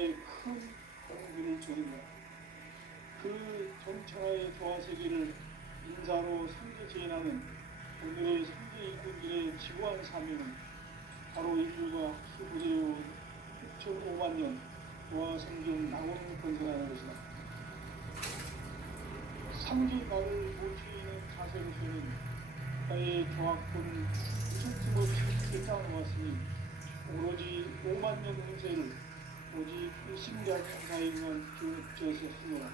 정천하의 큰 공부를 저린다. 그 정천하의 조화세계를 인사로 선제 재현하는 오늘의 선제 일꾼들의 지구한 사명은 바로 인류가 수부대해온 6,500만 년 조화성경 낙원을 건설하는 것이다. 상징나를 모시는 자세로서는 나의 조합군 틈틈없이 쌓아놓았으니 오로지 5만 년 운세를 오직 일심자 천사에만 기울여졌으므로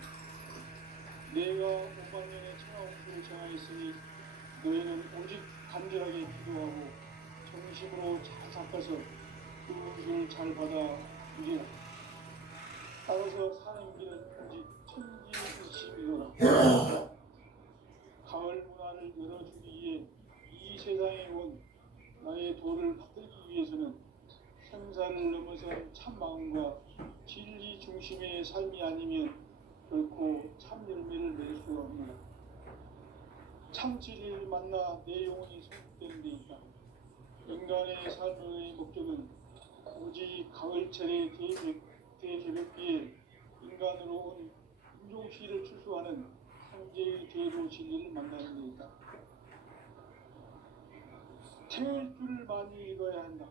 내가 5만 년의 천하홍수를 정하였으니 너희는 오직 간절하게 기도하고 정심으로 잘 닦아서 그 운수를 잘 받아 누리라. 따라서 사는 길은 오직 천지일심이로라. 가을 문화를 열어주기 위해 이 세상에 온 나의 도를 받들기 위해서는 생사를 넘어선 참 마음과 진리 중심의 삶이 아니면 결코 참 열매를 맺을 수가 없느라. 참 진리를 만나 내 영혼이 소속되는 데 있다. 인간의 삶의 목적은 오직 가을철의 대개벽기에 인간으로 온 인종시를 출소하는 상제의 제도 진리를 만나는 데 있다. 태울 줄을 많이 읽어야 한다.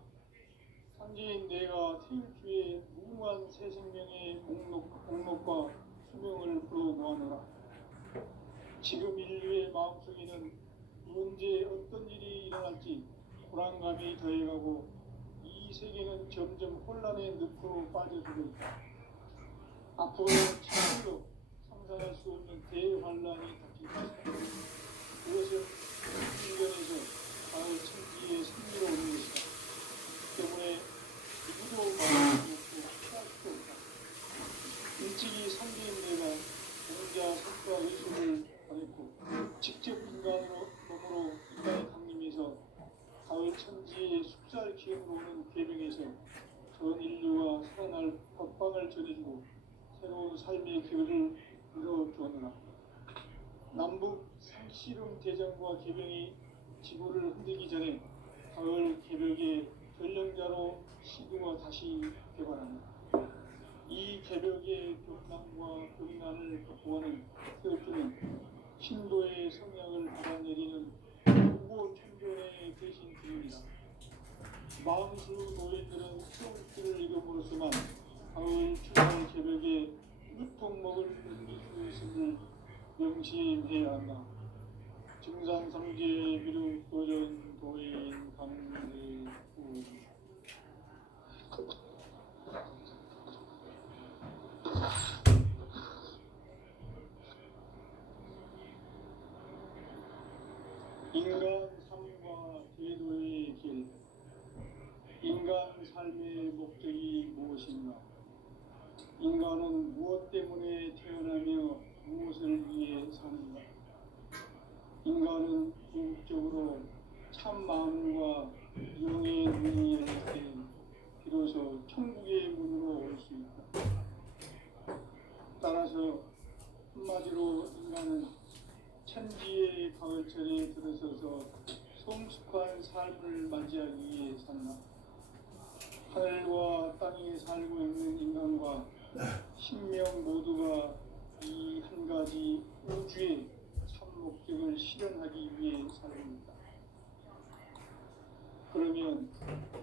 상제인 내가 태울 주에 무궁한 새 생명의 목록과 수명을 불어모아노라. 지금 인류의 마음속에는 언제 어떤 일이 일어날지 불안감이 더해가고 이 세계는 점점 혼란의 늪으로 빠져들고 있다. 앞으로 참으로 상상할 수 없는 대환란이 닥칠 것이다. 그것은 인간에서 가을 천지의 승리로 오는 것이다. 때문에 누구도 막을 수 없고 피할 수도 없다. 일찍이 상제인 내가 공자 석과 의술을 보냈고 직접 인간으로 몸으로 인간의 강림에서 가을 천지의 숲살 기운으로 오는 계명에서 전 인류가 살아날 법방을 전해주고 새로운 삶의 계획을 이뤄주었노라. 남북 상씨름 대전과 계명이 지구를 흔들기 전에 가을 개벽의 전령자로 시드가 다시 개발한다. 이 개벽의 격난과 극난을 극복하는 태극기는 신도의 성향을 받아내리는 후보 천존의 대신 중입니다. 마음수 노인들은 태극기를 읽음으로써만 가을 출발 개벽에 유통먹을 넘길 수 있음을 명심해야 한다. 증상상제 미륵 도전 도인 강대구 인간 삶과 제도의 길. 인간 삶의 목적이 무엇인가? 인간은 무엇 때문에 태어나며 무엇을 위해 사는가? 인간은 궁극적으로 참 마음과 영의 눈이 열릴 때 비로소 천국의 문으로 올 수 있다. 따라서 한마디로 인간은 천지의 가을철에 들어서서 성숙한 삶을 맞이하기 위해 산다. 하늘과 땅에 살고 있는 인간과 신명 모두가 이 한 가지 우주의 참 목적을 실현하기 위해 살립니다. 그러면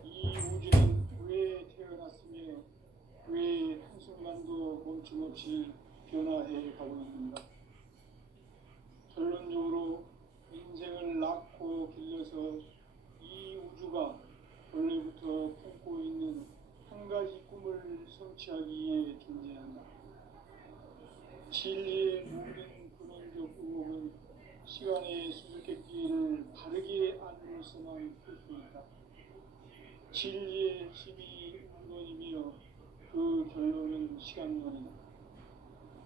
이 우주는 왜 태어났으며 왜 한순간도 멈춤없이 변화해 가고 있는가? 결론적으로 인생을 낳고 길러서 이 우주가 원래부터 품고 있는 한 가지 꿈을 성취하기 위해 존재한다. 진리의 모든 근원적 의혹은 시간의 수수께끼를 바르게 알므로서만 풀 수 있다. 진리의 힘이 근원이며 그 결론은 시간론이다.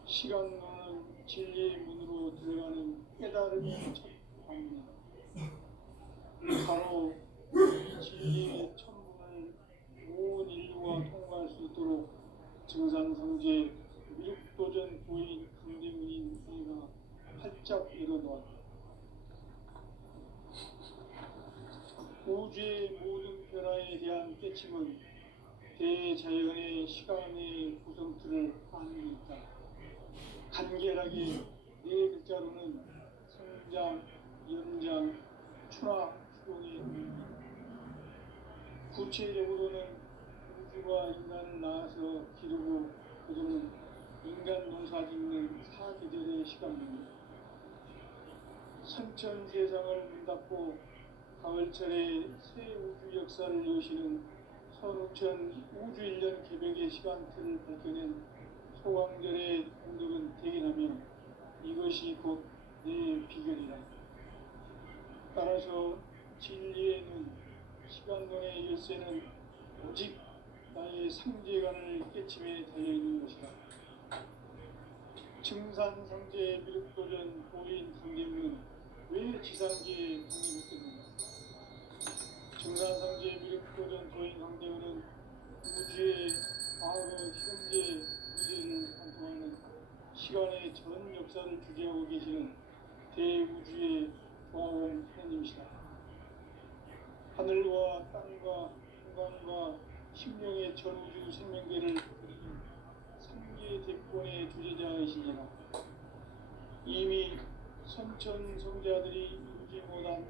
시간론은 진리의 문으로 들어가는 깨달음의 첫 방문이다. 바로 이 진리의 천문을 온 인류가 통과할 수 있도록 증상상제 미륵도전 부인 강대문인 내가 활짝 열어놓았다. 우주의 모든 변화에 대한 깨침은 대자연의 시간의 구성틀을 아는 있다. 간결하게 네 글자로는 성장, 연장, 추락, 추동의 의미입니다. 구체적으로는 우주가 인간을 낳아서 기르고 그들은 인간 농사 짓는 사계절의 시간입니다. 선천 세상을 문닫고 가을철에 새 우주 역사를 여시는 선우천 우주일년 개벽의 시간틀을 밝혀낸 소강절의 공덕은 대견하며 이것이 곧 내 비결이라. 따라서 진리의 눈, 시간론의 열쇠는 오직 나의 상제관을 깨침에 달려있는 것이다. 증산상제의 미륵도전 도인 상제문은 왜 지상계에 독립했겠는가? 증산상제의 미륵도전 도인 상제문은 우주의 과거, 현재, 미래를 관통하는 시간의 전 역사를 주재하고 계시는 대우주의 조화원 하나님이시다. 하늘과 땅과 공간과 심령의 전우주 생명계를 그리는 삼계 대권의 주제자이시니라. 이미 선천 성자들이 이루지 못한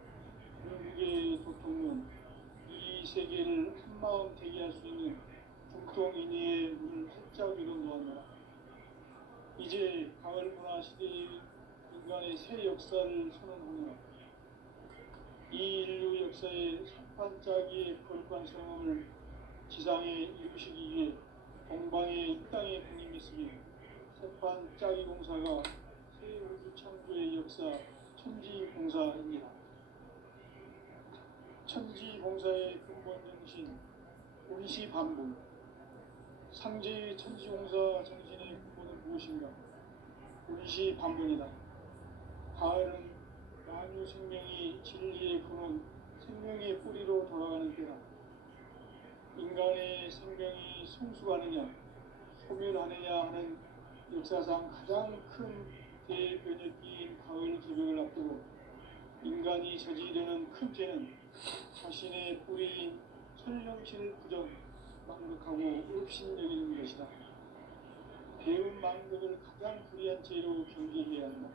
불국의 도통론, 이 세계를 한마음 되게 할 수 있는 중통인의의 문을 활짝 열어놓았노라. 이제 가을 문화 시대의 인간의 새 역사를 선언하노라. 이 인류 역사의 석판짜기의 거룩한 성험을 지상에 이루시기 위해 동방의 이 땅에 군림했으며 석판짜기 공사가 새 우주 창조의 역사 천지공사입니다. 천지공사의 근본 정신 운시반복. 상제의 천지공사 정신의 근본은 무엇인가? 운시반복이다. 가을은 만유 생명이 진리의 근원, 생명의 뿌리로 돌아가는 때다. 인간의 생명이 성숙하느냐, 소멸하느냐 하는 역사상 가장 큰 대변혁기인 가을 개벽을 앞두고 인간이 저지르는 큰 죄는 자신의 뿌리인 천령신을 부정, 망극하고 업신여기는 것이다. 배움 망덕을 가장 불의한 죄로 경계해야 한다.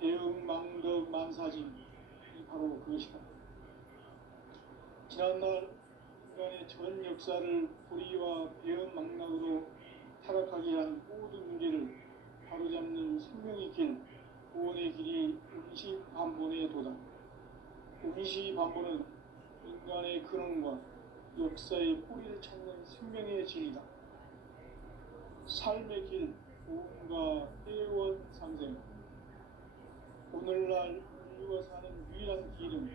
배움 망덕 만사짐이 바로 그것이다. 지난날 인간의 전 역사를 불의와 배움 망락으로 타락하게 한 모든 문제를 바로잡는 생명의 길, 구원의 길이 운시반본에 도다. 운시반본은 인간의 근원과 역사의 뿌리를 찾는 생명의 진리다. 삶의 길, 구원과 회원 상생. 오늘날 인류가 사는 유일한 길은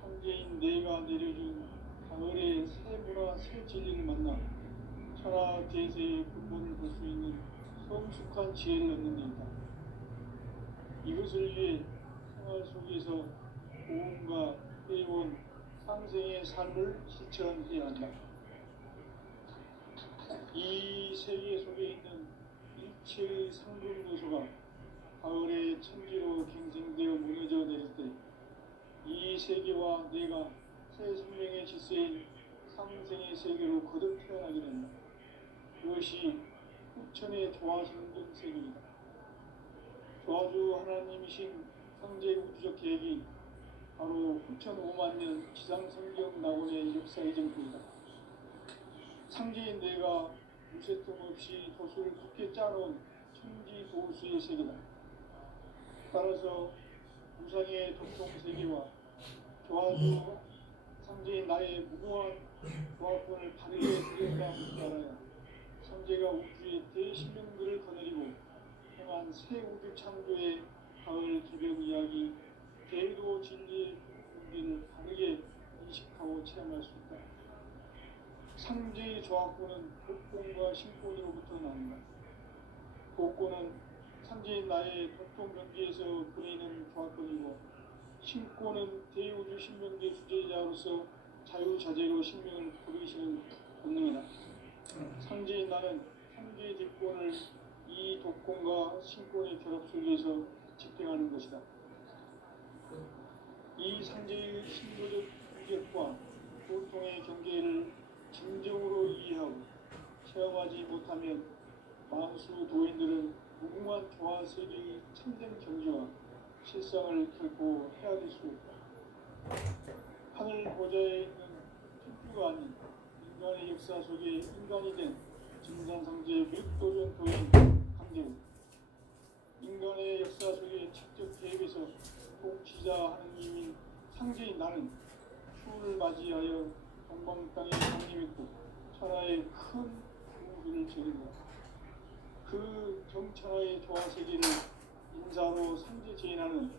상제인 내가 내려준 가을의 새 문화, 새 진리를 만나 천하 대세의 근본을 볼 수 있는 성숙한 지혜를 얻는 일이다. 이것을 위해 생활 속에서 고음과 회원, 상생의 삶을 실천해야 한다. 이 세계 속에 있는 일체의 상금 요소가 가을의 천지로 갱생되어 무너져 내릴 때 이 세계와 내가 새 생명의 질서인 상생의 세계로 거듭 태어나게 된다. 그것이 후천의 조화성경 세계이다. 조화주 하나님이신 상제 우주적 계획이 바로 후천 5만년 지상성경 낙원의 역사의 정토이다. 상제인 내가 무쇠통 없이 도수를 굳게 짜놓은 천지보수의 세계다. 따라서 무상의 도통세계와 조화주 상제인 나의 무궁한 조화권을 바르게 들여다보지 않아야 상제가 우주의 대신명들을 거느리고 행한 새 우주 창조의 가을 개벽 이야기, 대도 진리의 공기를 바르게 인식하고 체험할 수 있다. 상제의 조화권은 복권과 신권으로부터 나온다. 복권은 상제인 나의 도통 경계에서 보이는 조화권이고, 신권은 대우주 신명계 주제자로서 자유자재로 신명을 부르시는 본능이다. 상제인 나는 상제의 뒷권을 이 독권과 신권의 결합 속에서 집행하는 것이다. 이 상제의 신도적 규격과 보통의 경계를 진정으로 이해하고 체험하지 못하면 만수 도인들은 무궁한 조화 세계의 참된 경지와 실상을 결코 헤아릴 수 없다. 하늘 보좌에 있는天주가 아닌 인간의 역사 속에 인간이 된 증산상제 맥도전 도인 강대우, 인간의 역사 속에 직접 개입해서 통치자 하느님인 상제인 나는 추운을 맞이하여 동방 땅에 강림했고 천하의 큰 부귀를 지닌다. 그 정천하의 조화세계를 인사로 상제 제인하는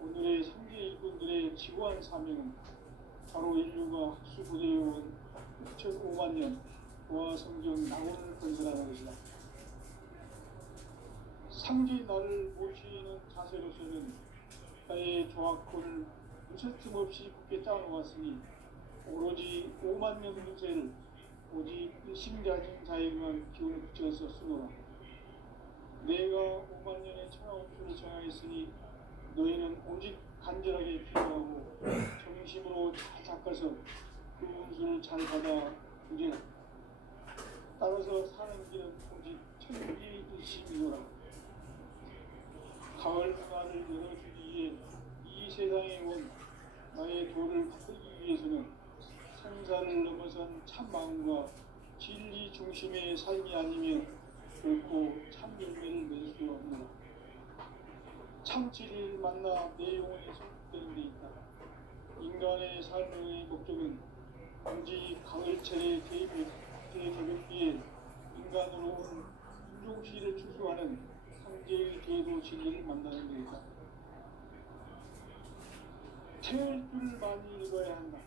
오늘의 상제 일꾼들의 지구한 사명은 바로 인류가 학수고대해온 6,500만 년 조화성경 낙원을 건설하는 것이다. 상제인 나를 모시는 자세로서는 나의 조화권을 무설틈 없이 굳게 짜놓았으니 오로지 5만 년 운세를 오직 일심가진 자에게만 기운을 붙여서 쓰노라. 내가 5만 년의 천하운수를 정하였으니 너희는 오직 간절하게 기도하고 정심으로 잘 닦아서 그 운수를 잘 받아 누리라. 따라서 사는 길은 오직 천기 일심이노라. 가을 문화를 열어주기 위해 이 세상에 온 나의 도를 받들기 위해서는 생사를 넘어선 참 마음과 진리 중심의 삶이 아니면 결코 참 열매를 맺을 수 없노라. 참 진리를 만나 내 영혼이 성숙되는 데 있다. 인간의 삶의 목적은 오직 가을철의 개벽기에 인간으로 온 인종시를 추수하는 상제의 제도 진리를 만나는 데 있다. 태일주를 많이 읽어야 한다.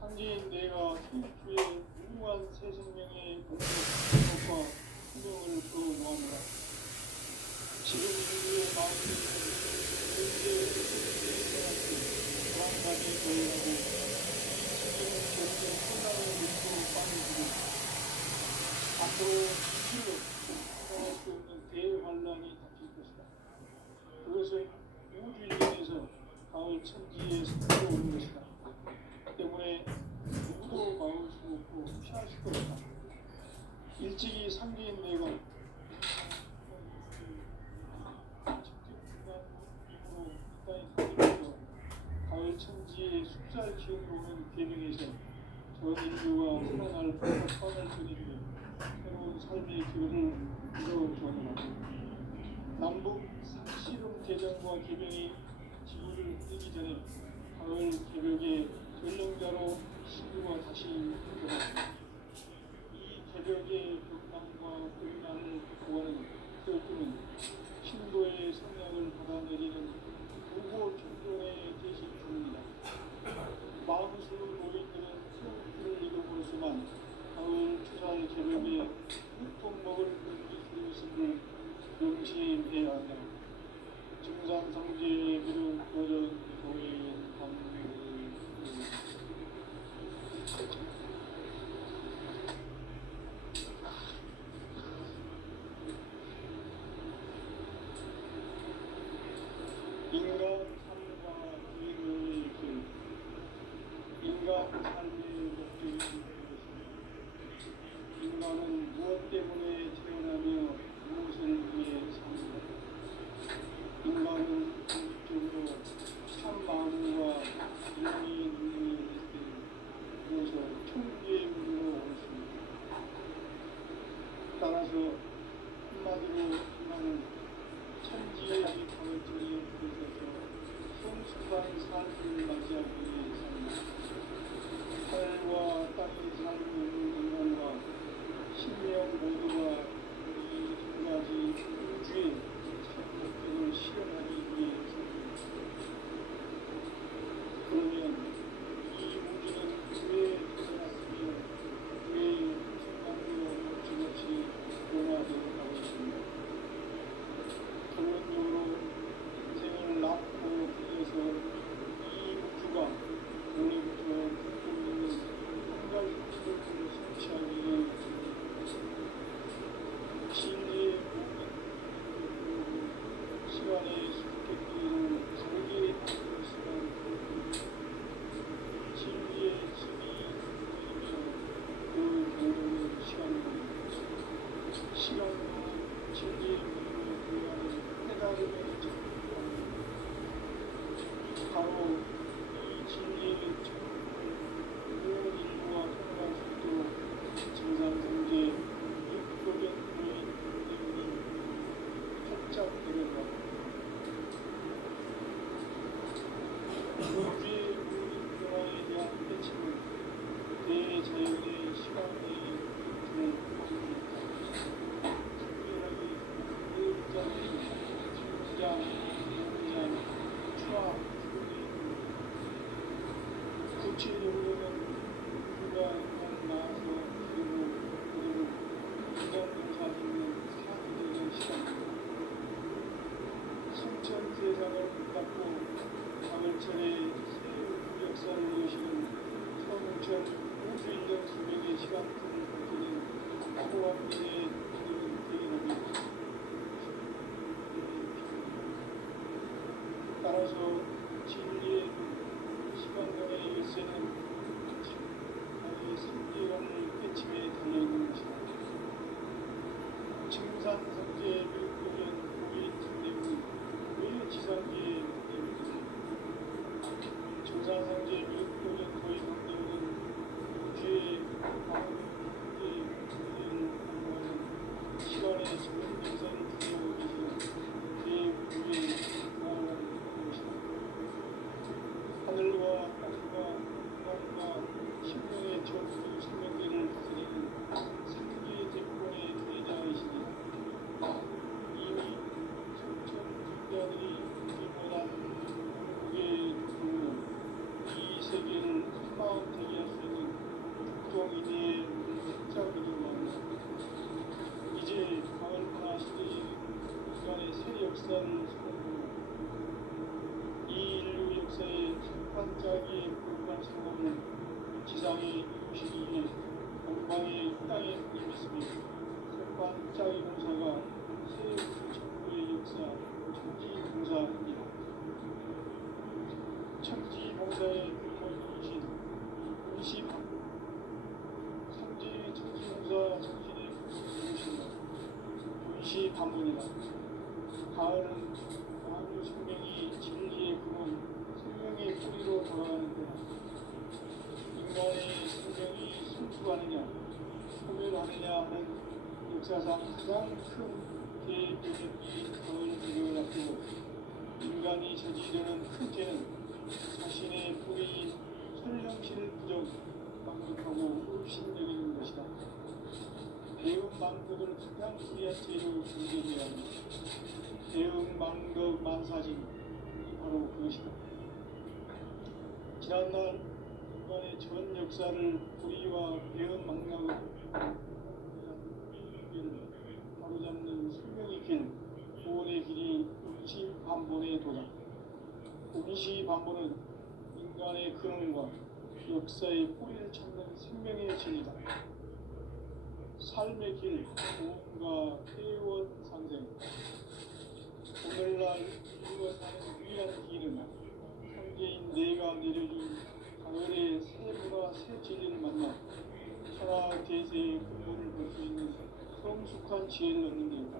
상제인 내가 태일주의 무궁한 새 생명의 공덕과 수명을 풀어놓아노라. 지금 인류의 마음이 현재의 불안감이 더해하고 지금은 점점 혼란을 믿고 빠져지고 앞으로 지시로 생각할 수 없는 대환란이 닥칠 것이다. 그것은 우주인에서 가을 천지에 스쳐 오는 것이다. 때문에 누구도 막을 수 없고 피할 수도 없다. 일찍이 상제인 내가 이후로 땅에 상징해서 가을 천지의 숲살 기운으로 오는 계명에서 전 인류가 살아날 번을 전해주며 새로운 삶의 기회를 이뤄주었노라. 남북 상씨름 대전과 계명이 지구를 뜨기 전에 가을 개벽의 전령자로 신부가 다시 들어갔다. 이 개벽의 벽난과 불난을 극복하는 태일주는 신도의 성향을 받아내리는 무고 종종의 대신 중입니다. 마음수 노인들은 태일주를 이름으로서만 가을 추살 개벽에 육통 먹을 그릇이 있음을 명심해야 한다. 증산상제의 그릇 도전 도인 강릉 구체적으로는 누가 인간 낳아서 기르고 인간 농사 짓는 사회적인 시간, 성천 세상을 닫고 가을철에 새 역사를 여시는 성천 우주 인정 수명의 시간들을 버티는 포함민의 그들은 대견합니다. 따라서 진리의 시간론의 열쇠는 나의 생계론을 깨침에 달려있는 것이다. 층산성제 밀도전 고인 성대는 왜 지상계에 층산성제 밀도전 고인 성대는 우주의 과거의 문제를 반영하는 시간의 적은 역사를 주려고 계시는 대우주의 나아가는 것이다. 하늘과 땅과 공간과 신명의 전부 생명계를 다스리는 삼계 대권의 주의자이시니 이미 성천주자들이 우리보다 한국의 주도는 이 세계를 한마음 되게 할 수 있는 국정인의 숫자들이고 이제 가을문화 시대의 인간의 새 역사를 선포하고 이 인류 역사의 첫 반짝이의 불판 성공을 지상에 이루시기 위해 동방의 땅에 임했으며 첫 반짝이 공사가 새 우주 천부의 역사 천지봉사입니다. 천지봉사의 근본이신 운시방 삼지 천지봉사 정신의 근본이신 운시반문이다. 가을은 만유 생명이 진리의 근원, 생명의 뿌리로 돌아가는 때다. 인간의 생명이 성숙하느냐, 소멸하느냐 하는 역사상 가장 큰 대변혁이 가을 배경을 앞두고 인간이 저지르는 큰 죄는 자신의 뿌리인 설령실 부정, 망극하고 불신여기는 것이다. 대응 망극을 가장 불리한 죄로 존재해야 합니다. 대응 망극 만사진이 바로 그것이다. 지난날 인간의 전 역사를 불의와 대응 망각을 바로잡는 생명의 길, 구원의 길이 운시반본의 도다. 운시반본은 인간의 근원과 역사의 뿌리를 찾는 생명의 진이다. 삶의 길, 구원과 회원 상생. 오늘날 인류가 사는 유일한 길은 형제인 내가 내려준 가을의 새 문화 새 진리를 만나 천하 대세의 근본을 볼 수 있는 성숙한 지혜를 얻는 데이다.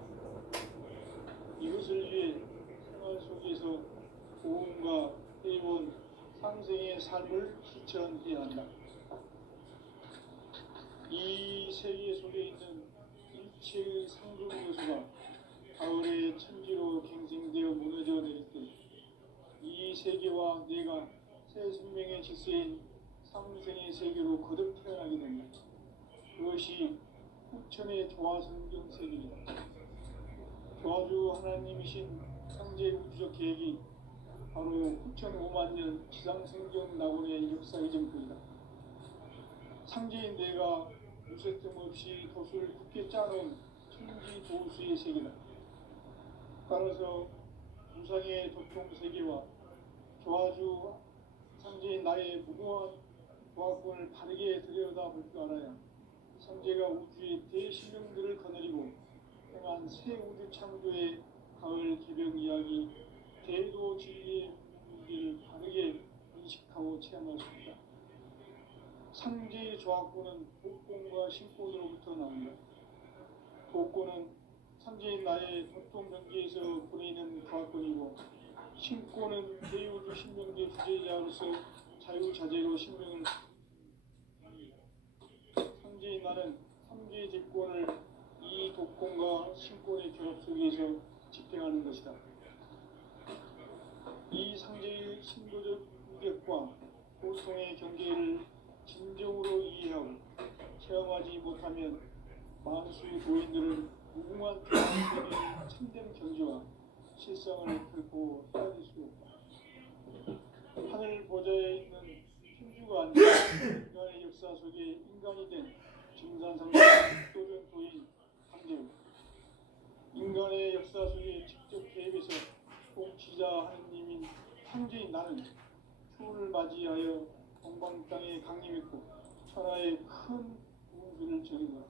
이것을 위해 생활 속에서 고음과 회원, 상생의 삶을 실천해야 한다. 이 세계 속에 있는 일체의 상금 요소가 가을의 천지로 갱생되어 무너져 내릴 때 이 세계와 내가 새 생명의 질서인 상생의 세계로 거듭 태어나게 됩니다. 그것이 후천의 조화성경 세계입니다. 조화주 하나님이신 창제 우주적 계획이 바로 후천 5만 년 지상생경 낙원의 역사의 전부이다. 상제인 내가 무쇠 틈 없이 돛을 굳게 짜놓은 천지 도수의 세계다. 따라서 무상의 도통 세계와 조화주 상제인 나의 무궁한 조화권을 바르게 들여다볼 줄 알아야 상제가 우주의 대신령들을 거느리고 행한 새 우주 창조의 가을 개벽 이야기 대도 진리의 무기를 바르게 인식하고 체험할 수 있다. 상제의 조화권은 복권과 신권으로부터 나온다. 복권은 상제인 나의 도통 경계에서 보내는 조화권이고 신권은 대우주 신명제 주제자로서 자유자재로 신명을 상제인 나는 삼계 제권을 이 독권과 신권의 결합 속에서 집행하는 것이다. 이 상제의 신도적 인격과 고통의 경계를 진정으로 이해하고 체험하지 못하면 만수 도인들은 무궁한 조화권의 참된 경지와 실상을 결코 헤아릴 수 없다. 하늘 보좌에 있는 천주가 아닌 수반이 된 증산상계 도전도인 강제우. 인간의 역사 속에 직접 개입해서 통치자 하느님인 황제인 나는 추운을 맞이하여 동방 땅에 강림했고 천하의 큰 우주를 정의하라.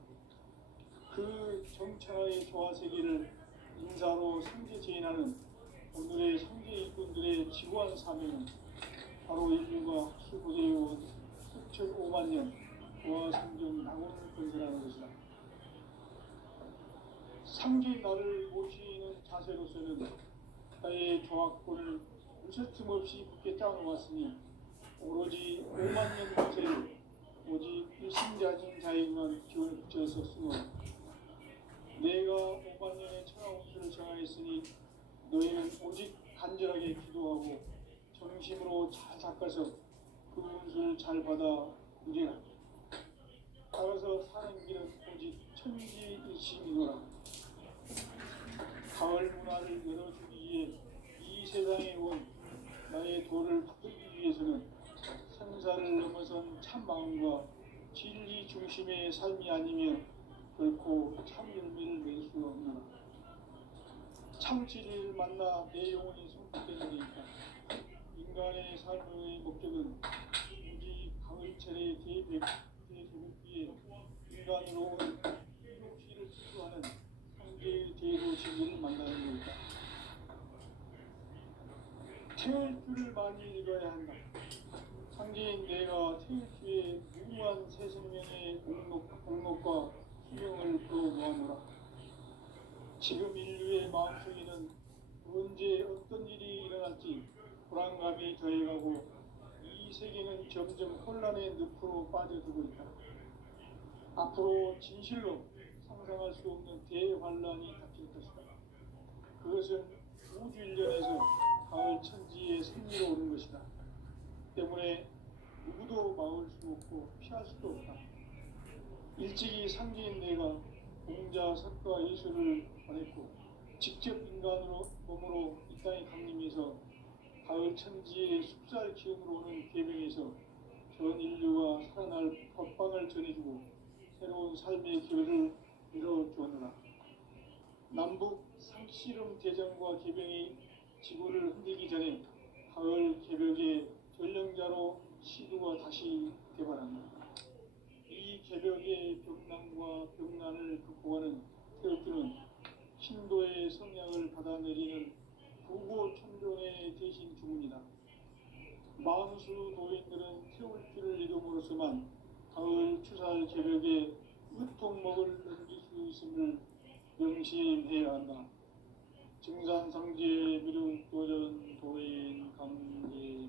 그 정천하의 조화세계를 인사로 상계 제인하는 오늘의 상계 일꾼들의 지구한 사명은 바로 인류가 학수고대해온 수천 5만 년 조화성경 낙원을 건설하는 것이다. 상계 나를 모시는 자세로서는 나의 조합권을 무쇠틈 없이 굳게 짜놓았으니 오로지 5만 년 권세를 오직 일심자진 자에게만 기원을 붙여서 쓰노라. 내가 5만 년의 천하 운수를 정하였으니 너희는 오직 간절하게 기도하고 정심으로 잘 닦아서 그 운수를 잘 받아 누리라. 따라서 사는 길은 오직 천지일심이노라. 가을 문화를 열어주기 위해 이 세상에 온 나의 도를 받들기 위해서는 생사를 넘어선 참 마음과 진리 중심의 삶이 아니면 결코 참 열매를 낼 수 없노라. 참 진리를 만나 내 영혼이 성숙되니까 인간의 삶의 목적은 오직 가을철의 대조국기에 인간으로 온 육시를 추구하는 상계의 대로 진리를 만나는 것이다. 태을 줄을 많이 읽어야 한다. 상계인 내가 태을 주에 무궁한 새 생명의 공록과 수명을 풀어놓아노라. 지금 인류의 마음속에는 언제 어떤 일이 일어날지 불안감이 더해가고 이 세계는 점점 혼란의 늪으로 빠져들고 있다. 앞으로 진실로 상상할 수 없는 대환란이 닥칠 것이다. 그것은 우주 일련에서 가을 천지의 생리로 오는 것이다. 때문에 누구도 막을 수 없고 피할 수도 없다. 일찍이 상계인 내가 공자, 석가, 예수를 보냈고 직접 인간으로 몸으로 이 땅에 강림해서 가을 천지의 숲살 기운으로 오는 계명에서 전 인류가 살아날 법방을 전해주고 새로운 삶의 기회를 열어주었노라. 남북 상씨름 대전과 개병이 지구를 흔들기 전에 가을 개벽의 전령자로 시두가 다시 개발한다. 이 개벽의 벽난과 벽난을 극복하는 태극기는 신도의 성향을 받아내리는 부고 천존의 대신 주문이다. 만수 도인들은 태울 줄을 이름으로서만 가을 추살 개벽에 으통목을 넘길 수 있음을 명심해야 한다. 증산상제 미륵 도전 도인 강제우.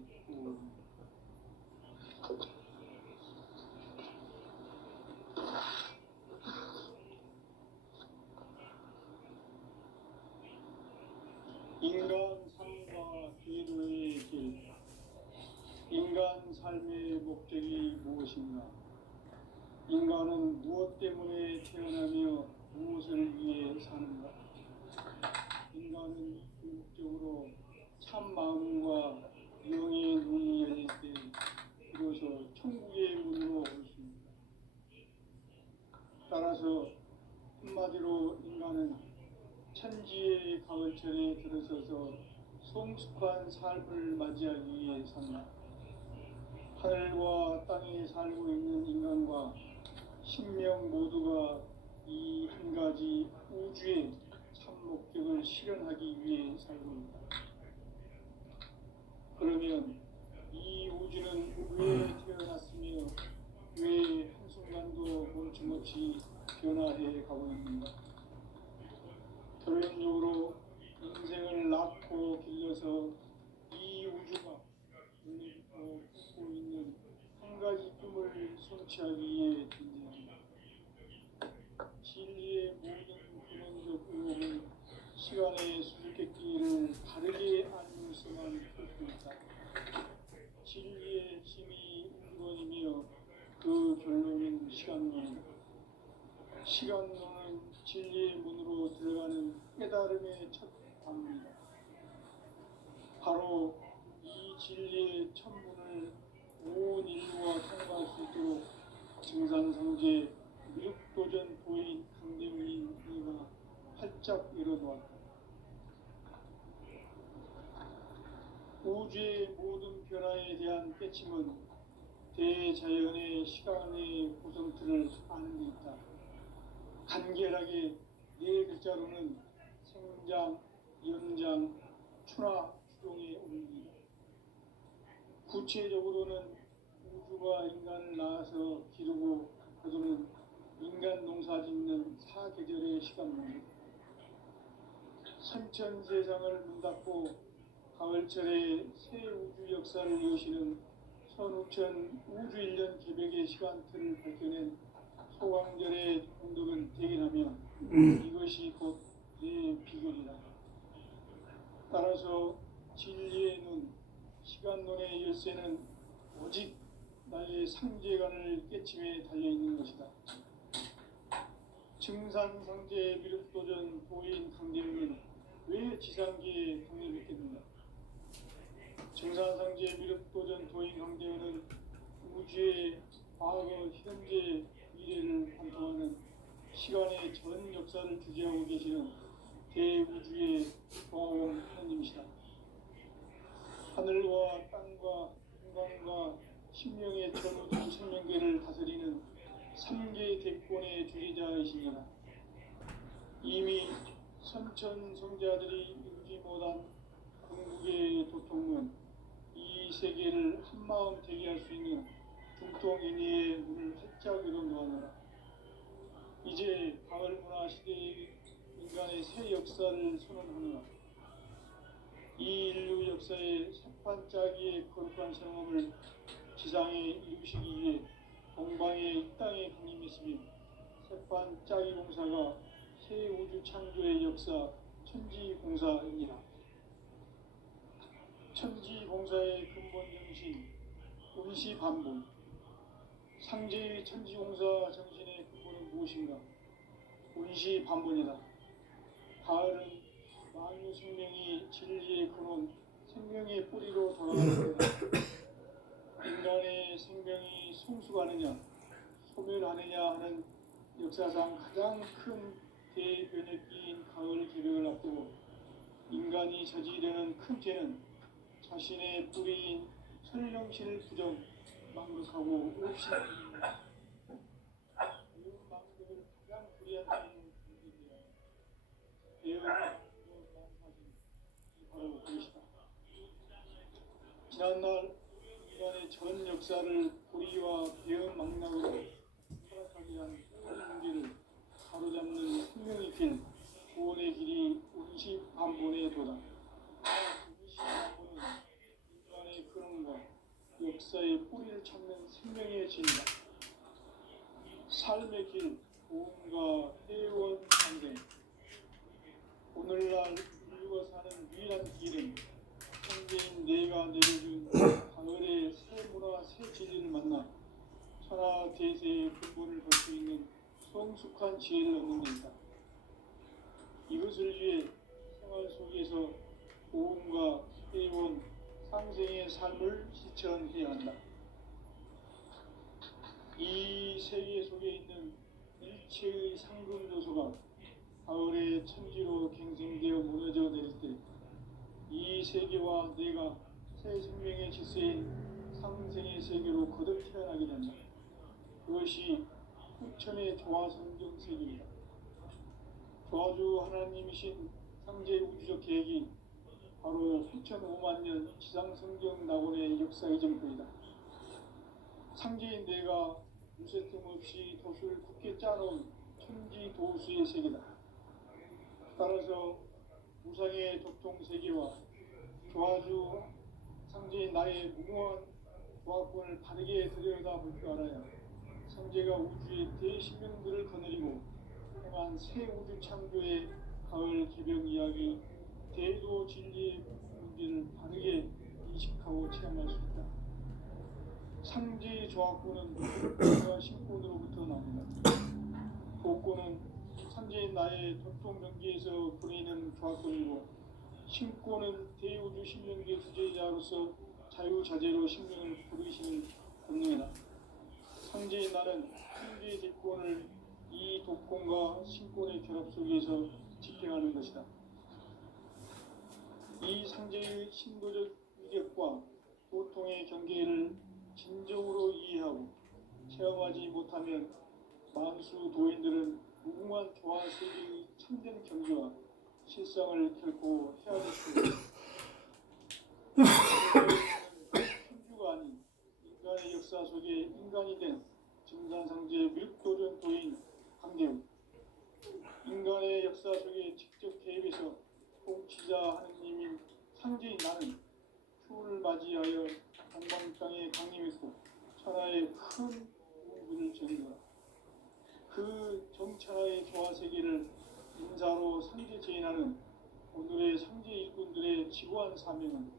인간 삶과 기도의 길. 인간 삶의 목적이 무엇인가? 인간은 무엇 때문에 태어나며 무엇을 위해 사는가? 인간은 궁극적으로 참 마음과 영의 눈이 열릴 때 비로소 천국의 문으로 올 수 있다. 따라서 한마디로 인간은 천지의 가을철에 들어서서 성숙한 삶을 맞이하기 위해 산다. 하늘과 땅에 살고 있는 인간과 신명 모두가 이 한 가지 우주의 참 목적을 실현하기 위해 살고 있다. 그러면 이 우주는 왜 태어났으며 왜 한순간도 멈춤없이 변화해 가고 있는가? 결론적으로 인생을 낳고 길러서 이 우주가 열리고 꿈고 있는 한 가지 꿈을 성취하기 위해 존재한다. 진리의 모든 근원적 의혹은 시간의 수수께끼를 바르게 알면서만 풀 수 있다. 진리의 힘이 우주론이며 그 결론은 시간론이다. 시간론은 진리의 문으로 들어가는 깨달음의 첫 방문이다. 바로 이 진리의 천문을 온 인류가 통과할 수 있도록 증산상제 미륵도전 도인 강대민이가 활짝 열어놓았다. 우주의 모든 변화에 대한 깨침은 대자연의 시간의 구성틀을 아는 데 있다. 간결하게 네 글자로는 생장, 연장, 추나 추종의 원리이다. 구체적으로는 우주가 인간을 낳아서 기르고 거두는 인간 농사 짓는 사계절의 시간입니다. 선천 세상을 문닫고 가을철에 새 우주 역사를 이어시는 선우천 우주일년 개벽의 시간틀을 밝혀낸 소강절의 공덕은 대견하며 이것이 곧 내 비결이다. 따라서 진리의 눈, 시간론의 열쇠는 오직 나의 상제관을 깨침에 달려있는 것이다. 증산상제 미륵도전 도인 강대민은 왜 지상계에 강림했겠는가? 증산상제 미륵도전 도인 강대민은 우주의 과거, 현재, 미래를 관통하는 시간의 전 역사를 주재하고 계시는 대우주의 조화원 하나님이시다. 하늘과 땅과 인간과 신명의 전우주 생명계를 다스리는 3개 대권의 주제자이십니다. 이미 선천 성자들이 이루지 못한 궁극의 도통은 이 세계를 한마음 되게 할 수 있는 중통인의의 문을 활짝 열어놓아노라. 이제 가을 문화 시대의 인간의 새 역사를 선언하노라. 이 인류 역사의 새판짜기의 거룩한 경험을 지상에 이루시기 위해 동방의 이 땅에 강림했으며 새판짜기 공사가 새 우주 창조의 역사 천지공사입니다. 천지공사의 근본 정신 운시반복. 상제의 천지공사 정신의 근본은 무엇인가? 운시반복이다. 가을은 만유 생명이 진리의 근원, 생명의 뿌리로 돌아가는 때다. 인간의 생명이 성숙하느냐, 소멸하느냐 하는 역사상 가장 큰 대변혁기인 가을 개벽을 앞두고 인간이 저지르는 큰 죄는 자신의 뿌리인 설령신을 부정, 망극하고 없이 배운 망극을 가장 불이한 죄는 배운 망극을 사실 바로 그것이다. 지난날 인간의 전 역사를 불의와 배은 망락으로 철학하게 한 문제를 가로잡는 생명의 길, 구원의 길이 운시반본에 도다. 운시반본은 인간의 근원과 역사의 뿌리를 찾는 생명의 진이다. 삶의 길, 구원과 회원 상생. 오늘날 인류가 사는 유일한 길은 현재인 내가 내려준 가을의 새 문화, 새 진리를 만나 천하 대세의 근본을 볼 수 있는 성숙한 지혜를 얻는 데이다. 이것을 위해 생활 속에서 고음과 회원, 상생의 삶을 실천해야 한다. 이 세계 속에 있는 일체의 상금 요소가 가을의 천지로 갱생되어 무너져 내릴 때 이 세계와 내가 새 생명의 질서인 상생의 세계로 거듭 태어나게 된다. 그것이 후천의 조화성경 세계이다. 조화주 하나님이신 상제 우주적 계획이 바로 후천 5만 년 지상성경 낙원의 역사의 전부이다. 상제인 내가 무쇠틈 없이 도수를 굳게 짜놓은 천지 도수의 세계다. 따라서 우상의 도통 세계와 조화주 상제인 나의 무모한 조합권을 바르게 들여다볼 줄 알아야 상제가 우주의 대신명들을 거느리고 행한 새 우주 창조의 가을 개벽 이야기 대도 진리의 문제를 바르게 인식하고 체험할 수 있다. 상제의 조합권은 도과 신권으로부터 나옵니다. 도권은 상제인 나의 도통 경계에서 부리는 조합권이고 신권은 대우주 신명계 주제자로서 자유자재로 신명을 부르시는 권능이다. 상제인 나는 현재의 대권을 이 독권과 신권의 결합 속에서 집행하는 것이다. 이 상제의 신도적 위력과 고통의 경계를 진정으로 이해하고 체험하지 못하면 만수 도인들은 무궁한 조화세계의 참된 경지와 실상을 결코 헤아릴 수 없다. 천주가 아닌 인간의 역사 속에 인간이 된 증산상제 밀도전 도인 강대우, 인간의 역사 속에 직접 개입해서 통치자 하느님인 상제인 나는 추후를 맞이하여 동방 땅에 강림했고 천하의 큰 우주를 전이더라. 그 정천하의 조화세계를 인사로 상제 제인하는 오늘의 상제 일꾼들의 지고한 사명은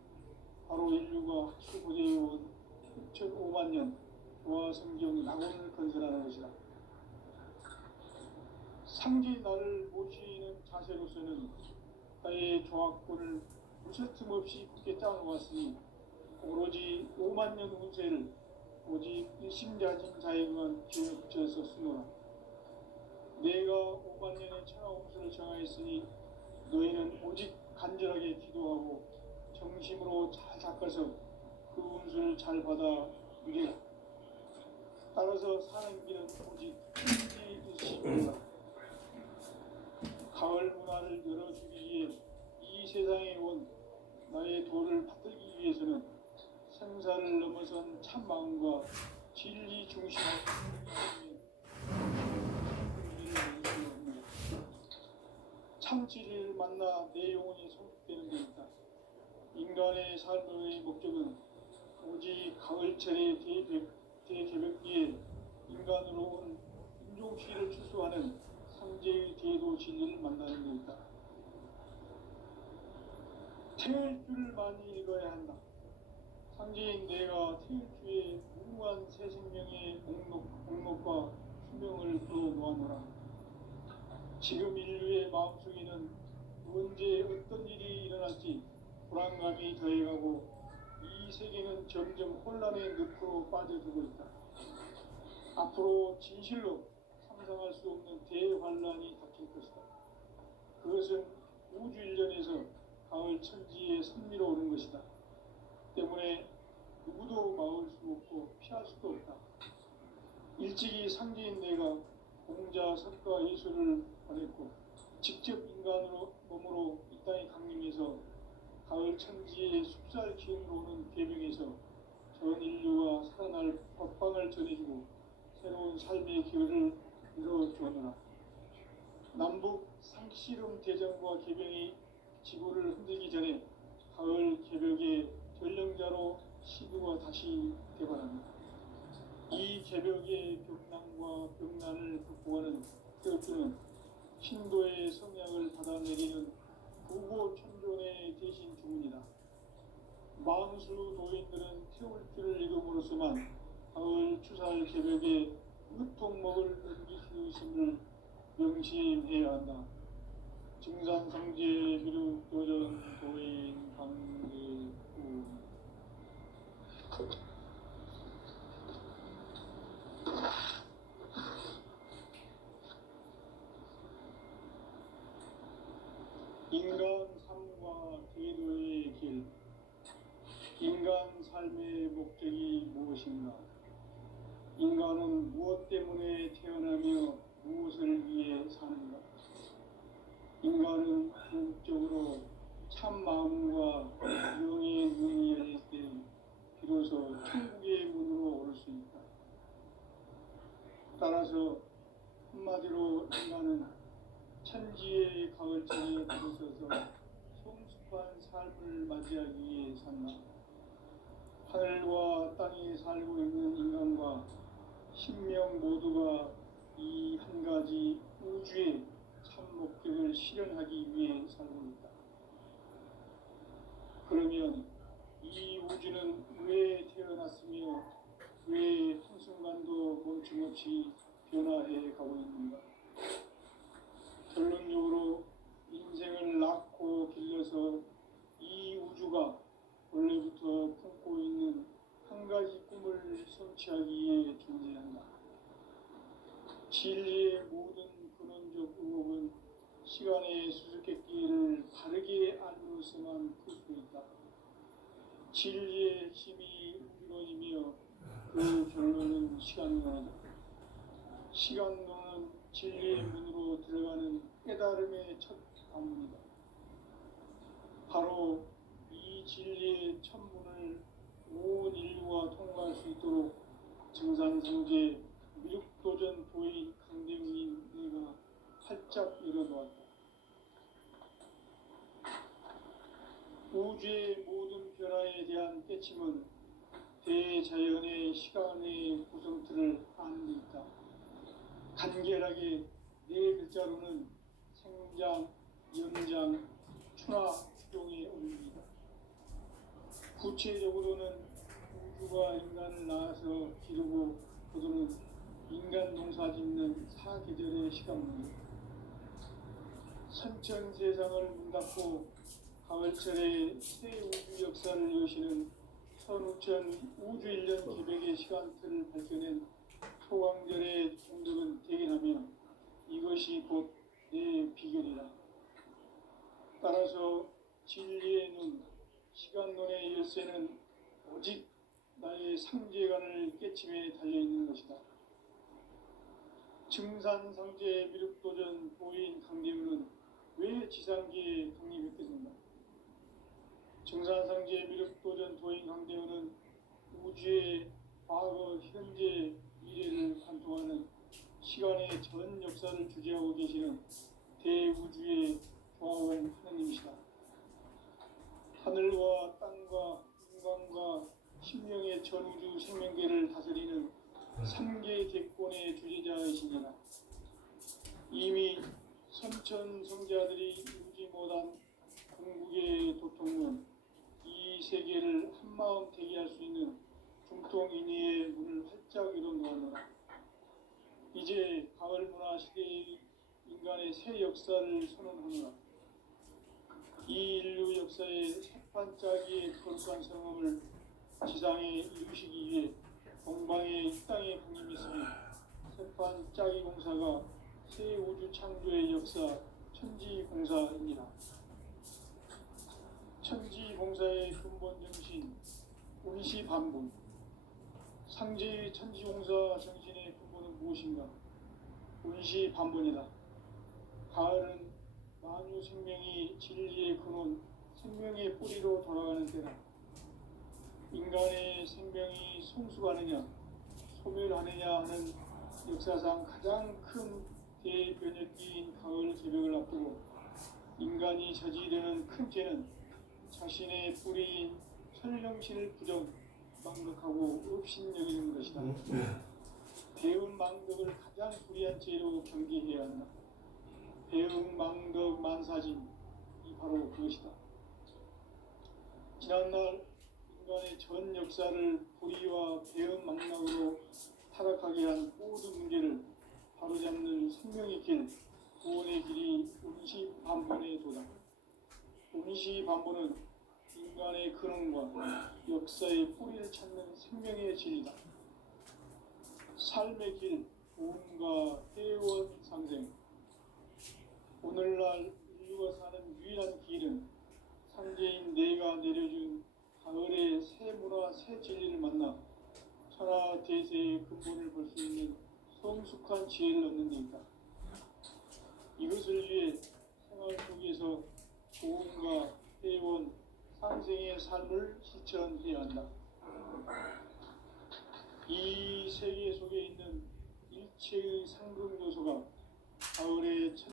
바로 인류가 학수고대해온 6,500만 년 조화성경 낙원을 건설하는 것이다. 상제인 나를 모시는 자세로서는 나의 조화권을 무슨 틈없이 굳게 짜놓았으니 오로지 5만 년 운세를 오직 일심자진 자에게만 기회 붙여서 쓰노라. 내가 5만 년의 천하홍수를 정하였으니 너희는 오직 간절하게 기도하고 정심으로 잘 닦아서 그 운수를 잘 받아 누리라. 따라서 사는 길은 오직 일심이다. 가을 문화를 열어주기 위해 이 세상에 온 나의 도를 받들기 위해서는 생사를 넘어선 참 마음과 진리 중심의 참 진리를 만나 내 영혼이 성숙되는 데 있다. 인간의 삶의 목적은 오직 가을철의 대개벽기에 인간으로 온 인종시를 추수하는 상제의 대도 진리를 만나는 데 있다. 태을 줄을 많이 읽어야 한다. 상제인 내가 태일주의 무궁한 새 생명의 목록과 수명을 풀어놓아노라. 지금 인류의 마음속에는 언제 어떤 일이 일어날지 불안감이 더해가고 이 세계는 점점 혼란의 늪으로 빠져들고 있다. 앞으로 진실로 상상할 수 없는 대환란이 닥칠 것이다. 그것은 우주 일련에서 가을 천지에 선미로 오는 것이다. 때문에 누구도 막을 수 없고 피할 수도 없다. 일찍이 상제인 내가 공자, 석가, 예수를 보냈고 직접 인간으로 몸으로 이 땅에 강림해서 가을 천지의 숲살 기운으로 오는 계명에서 전 인류가 살아날 법방을 전해주고 새로운 삶의 기회를 이뤄주었노라. 남북 상씨름 대전과 개병이 지구를 흔들기 전에 가을 개벽의 전령자로 시구가 다시 개발합니다. 이 개벽의 벽난과 벽난을 극복하는 태극기는 신도의 성향을 받아내리는 부고천존의 대신 주문이다. 만수 도인들은 태울 줄을 읽음으로써만 가을 추살 개벽에 으통목을 옮길 수 있음을 명심해야 한다. 증산상제 미륵도전 도인 강대우. 인간 삶과 제도의 길. 인간 삶의 목적이 무엇인가? 인간은 무엇 때문에 태어나며 무엇을 위해 사는가? 인간은 궁극적으로 참 마음과 영의 문이 열릴 때 비로소 천국의 문으로 오를 수 있다. 따라서 한마디로 인간은 천지의 가을철에 들어서서 성숙한 삶을 맞이하기 위해 산다. 하늘과 땅에 살고 있는 인간과 신명 모두가 이 한 가지 우주의 참 목적을 실현하기 위해 살고 있다. 그러면 이 우주는 왜 태어났으며 왜 한순간도 멈춤없이 변화해 가고 있는가? 결론적으로 인생을 낳고 길러서 이 우주가 원래부터 품고 있는 한 가지 꿈을 성취하기 위해 존재한다. 진리의 모든 근원적 의혹은 시간의 수수께끼를 바르게 알므로서만 풀 수 있다. 진리의 핵심이 우주론이며 그 결론은 시간론이다. 시간론은 진리의 문으로 들어가는 깨달음의 첫 관문이다. 바로 이 진리의 첫 문을 온 인류가 통과할 수 있도록 증산성제 미륵도전 도의 강대문인 내가 활짝 열어놓았다. 우주의 모든 변화에 대한 깨침은 대자연의 시간의 구성틀을 아는 데 있다. 간결하게 네 글자로는 생장, 연장, 추나, 추종의 원리이다. 구체적으로는 우주가 인간을 낳아서 기르고 거두는 인간 농사 짓는 사계절의 시간문이다. 선천 세상을 문 닫고 가을철에 새 우주 역사를 여시는 선우천 우주 1년 개백의 시간틀을 밝혀낸 소강절의 공덕은 대견하며 이것이 곧 내 비결이다. 따라서 진리의 눈, 시간론의 열쇠는 오직 나의 상제관을 깨침에 달려있는 것이다. 증산상제 미륵도전 도인 강대문은 왜 지상기에 독립했겠는가? 증산상제 미륵도전 도인 강대문은 우주의 과거, 현재, 미래를 관통하는 시간의 전 역사를 주재하고 계시는 대우주의 조화원 하느님이시다. 하늘과 땅과 인간과 신명의 전우주 생명계를 다스리는 3계 대권의 주재자이시니라. 이미 선천성자들이 이루지 못한 궁극의 도통은 이 세계를 한마음 되게 할 수 있는 중통인의의 문을 활짝 열어놓았노라. 이제 가을문화 시대의 인간의 새 역사를 선언하노라. 이 인류 역사의 새반짝이의 거룩한 성험을 지상에 이루시기 위해 동방의 이 땅에 강림했으며 새반짝이 공사가 새 우주 창조의 역사 천지공사입니다. 천지공사의 근본 정신 운시반본. 상제의 천지공사 정신의 근본은 무엇인가? 운시반본이다. 가을은 만유 생명이 진리의 근원, 생명의 뿌리로 돌아가는 때다. 인간의 생명이 성숙하느냐, 소멸하느냐 하는 역사상 가장 큰 대변혁기인 가을 개벽을 앞두고 인간이 저지르는 큰 죄는 자신의 뿌리인 설령신을 망각하고 업신여기는 것이다. 배은망덕을 가장 불의한 죄로 경계해야 한다. 배은망덕 만사진이 바로 그것이다. 지난날 인간의 전 역사를 불의와 배은망락으로 타락하게 한 모든 문제를 바로잡는 생명의 길, 구원의 길이 운시반본의 도다. 운시반본은 인간의 근원과 역사의 뿌리를 찾는 생명의 진리다. 삶의 길, 구원과 회원 상생. 오늘날 인류가 사는 유일한 길은 상제인 내가 내려준 가을의 새 문화, 새 진리를 만나 천하 대세의 근본을 볼 수 있는 성숙한 지혜를 얻는 데 있다. 이것을 위해 생활 속에서 구원과 회원, 상생의 삶을 실천해야 한다. 이 세계 속에 있는 일체의 상급 요소가 가을의